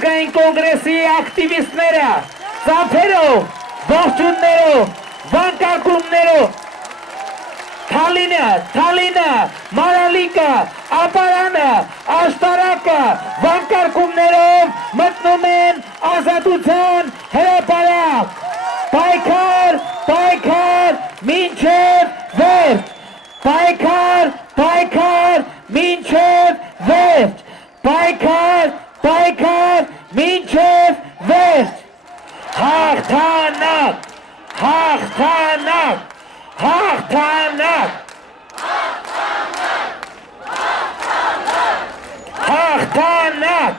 Ազգային կոնգրեսի ակտիվիստները ծափերով, ողջուններով, վանկարկումներով Թալինը, Մարալիկը, Ապարանը, Աշտարակը վանկարկումներով մտնում են ազատության հրապարակ։ Պայքար, մինչև վերջ։ Պայքար, մինչև վերջ։ Պայքար, մինչև վերջ։ Հաղթանակ։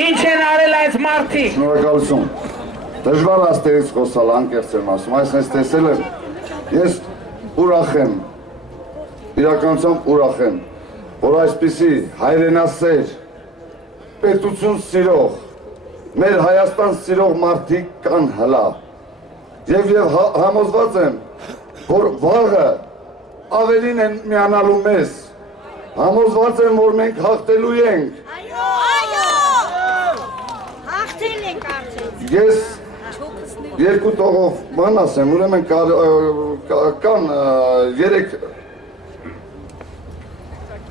Ինչ են արել այս մարդիկ։ Շնորհակալություն։ Դժվար աստերից խոսալ, անկեղծ եմ ասում, այսպես տեսել եմ, ես ուրախ եմ, իրականությամբ ուրախ եմ, որ այսպիսի հայրենասեր, պետություն սիրող, մեր Հայաստան սիրող մարդիկ կան հլա, և համոզված եմ, որ վաղը ավելին են միանալու մեզ, համոզված եմ, որ մենք հաղթելու ենք։ Հաղթել ենք արդեն։ Ես երկու տողով բան ասեմ, ուրեմն կան երեք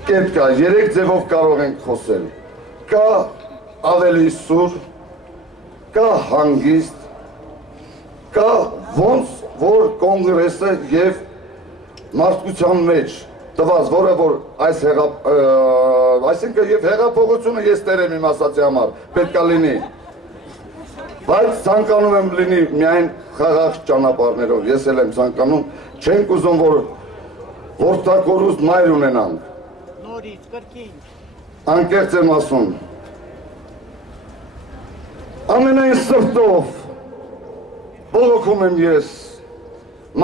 կետ կա, երեք ձևով կարող ենք խոսել, կա ավելի սուր, կա հանգիստ, կա ոնց, որ կոնգրեսը և մարդկության մեջ տված, որը որ այսինքն և հեղափոխությունը ես տերեմ իմ ասացի համար, պետք է լինի, բայց ցանկանում եմ լինի միայն խաղաղ ճանապարհներով, ես էլ եմ ցանկանում, չենք ուզում, որ որդակորուստ մայր ունենանք, նորից, կրկին, անկեղծ եմ ասում, ամենայն սրտով բողոքում եմ ես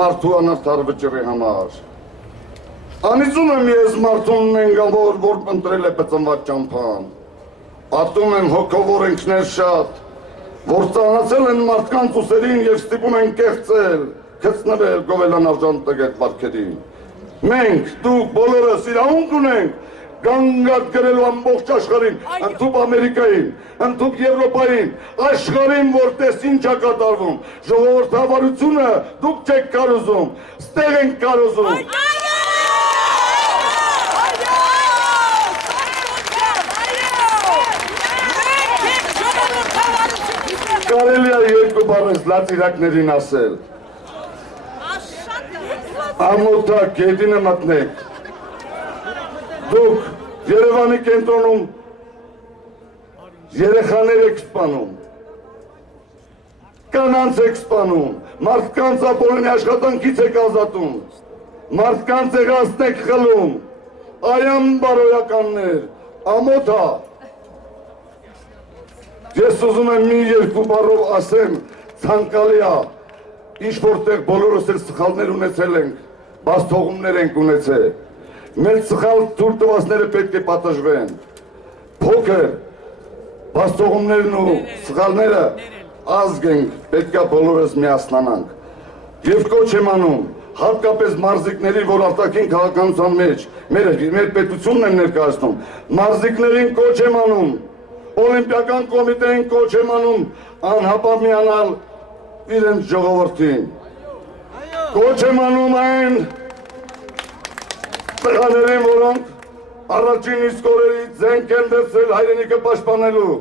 մարդու անարդար վճռի համար, անիծում եմ ես մարդուն նենգան, որ ընտրել է բծնված ճամփան, ատում եմ հոգով օրենքներ շատ, որ ծանացել են մարդկանց ուսերին և ստիպում են կեղծել, քծնվել, գովելան արժան տգետ վարքերին։ Մենք, դուք, բոլորս իրավունք ունենք գանգատ գրելու ամբողջ աշխարհին, ընդհուպ Ամերիկային, ընդհուպ Եվրոպային, աշխարհին, որ տես ինչ է կատարվում, ժողովրդավարությունը դուք չեք կարոզում, ստեղ ենք կարոզում։ Կարելի է երկու բառ լացիրակներին ասել։ Ամոթա գետինը մտնեք։ Դուք Երևանի կենտրոնում երեխաներ եք սպանում, կանանց եք սպանում, մարդկանց ապօրինի աշխատանքից եք ազատում, մարդկանց եղածն եք խլում, այամ բարոյականներ, ամոթա։ Ես ուզում եմ մի երկու բառով ասեմ, ցանկալի է, ինչ որտեղ բոլորս էլ սխալներ ունեցել ենք, բաց թողումներ ենք ունեցել, մեր սխալ թույլ տվածները պետք է պատժվեն, փոքր, բաց թողումներն ու սխալները ազգ ենք, պետք է բոլորս միասնանանք, և կոչ եմ անում, հատկապես մարզիկների, որ արտաքին քաղաքականության մեջ, մեր պետությունն են ներկայացնում, մարզիկներին կոչ եմ անում, Օլիմպիական կոմիտեին կոչ եմ անում անհապաղ միանալ իրենց ժողովրդին։ Կոչ եմ անում այն տղաներին, որոնք առաջին իսկ օրերից զենք են վերցրել հայրենիքը պաշտպանելու։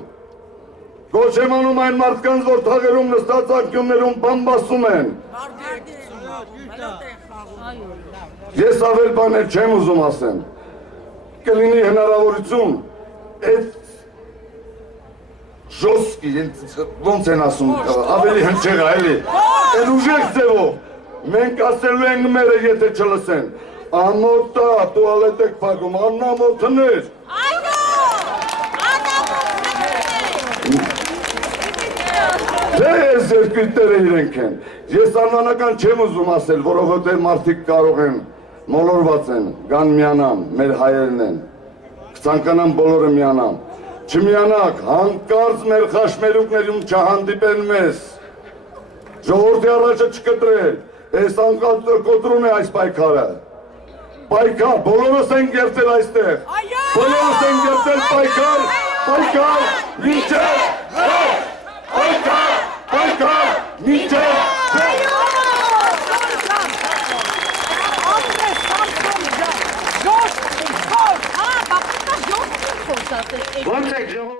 Կոչ եմ անում այն մարդկանց, որ թաղերում նստած անկյուններում բամբասում են։ Ես ավել բաներ չեմ ուզում ասեմ։ Կլինի հնարավորություն այդ ժոսկի, ոնց են ասում, ավելի հնչեղ է, էլի, են ուժեղ ձևով, մենք ասելու ենք մերը, եթե չլսեն, ամոթա, տուալետ եք պագում, անամոթներ, թե ես երկույտները իրենք են, ես անվանական չեմ ուզում ասել, որովհետև մարդիկ կարող են, մոլորված են, գան միանամ, մեր հայերն են, կցանկանամ բոլորը միանամ, չմիանակ, հանկարծ մեր խաշմերուկներում չհանդիպեն մեզ, ժողովրդի առաջը չկտրել, այս անկոտրում է այս պայքարը, պայքար, բոլորս են գերտել այստեղ, բոլորս են գերտել պայքար, մինչև վերջ, պայքար, մինչև վերջ։ Ա, բապտա ժողովուրդ խոսած է։ Ոնց եք ժողով